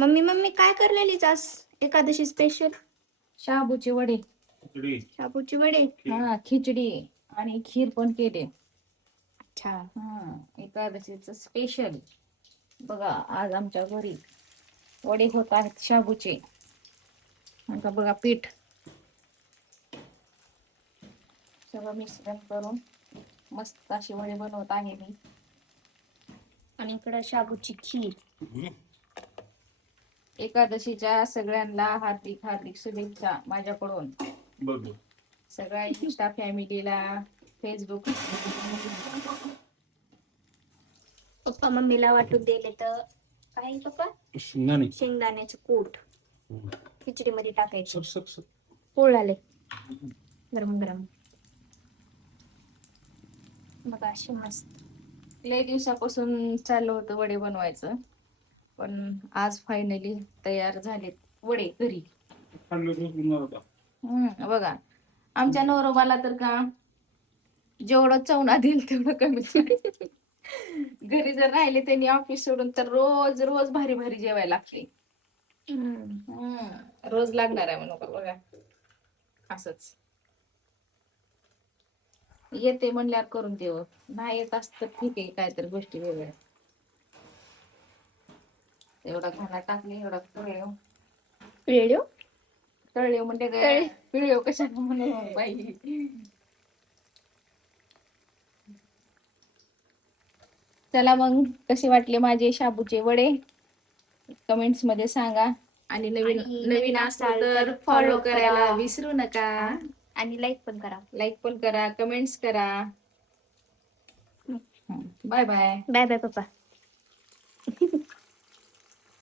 Mummy mummy काय करलेलीच आज Ekadashi special? शाबूचे वडे. शाबूची वडे. हा, खिचडी आणि खीर पण केले. अच्छा. हा, एकादशीच स्पेशल. बघा आज आमच्या घरी वडे होत आहेत शाबूचे. आता बघा पीठ सगळं मिश्रण करून मस्त अशी वडे बनवत आहे मी. आणि इकडं शाबूची खीर. एकादशीच्या सगळ्यांना हार्दिक हार्दिक शुभेच्छा माझ्याकडून. सगळ्या इंस्टा फॅमिलीला, फेसबुक. पप्पा मम्मीला वाटून दिले तर काय पप्पा? शेंगदाण्याचं कूट खिचडी मध्ये टाकायचं. पोळाले गरम गरम. बघा अशी मस्त. लय दिवसापासून चाललं होतं वडे बनवायचं, पण आज फायनली तयार झालेत वडे घरी. बघा आमच्या नवरोबाला तर का जेवढं चवणा देईल तेवढं कमीच आहे. घरी जर राहिले त्यांनी ऑफिस सोडून तर रोज रोज भारी भारी जेवायला लागते. रोज लागणार आहे म्हणून बघा असंच. येते म्हणल्यावर करून देव, नाही येत असत ठीक आहे, काहीतरी गोष्टी वेगळ्या. एवढा खाना टाकले, एवढा रेडिओ तळले म्हणजे काय पिळव कशाला म्हणून बाई. चला मग, कसे वाटले माझे शाबूचे वडे कमेंट्स मध्ये सांगा. आणि नवीन असाल तर फॉलो करायला विसरू नका. आणि लाईक पण करा. लाईक पण करा, कमेंट्स करा. Bye bye. बाय बाय पप्पा.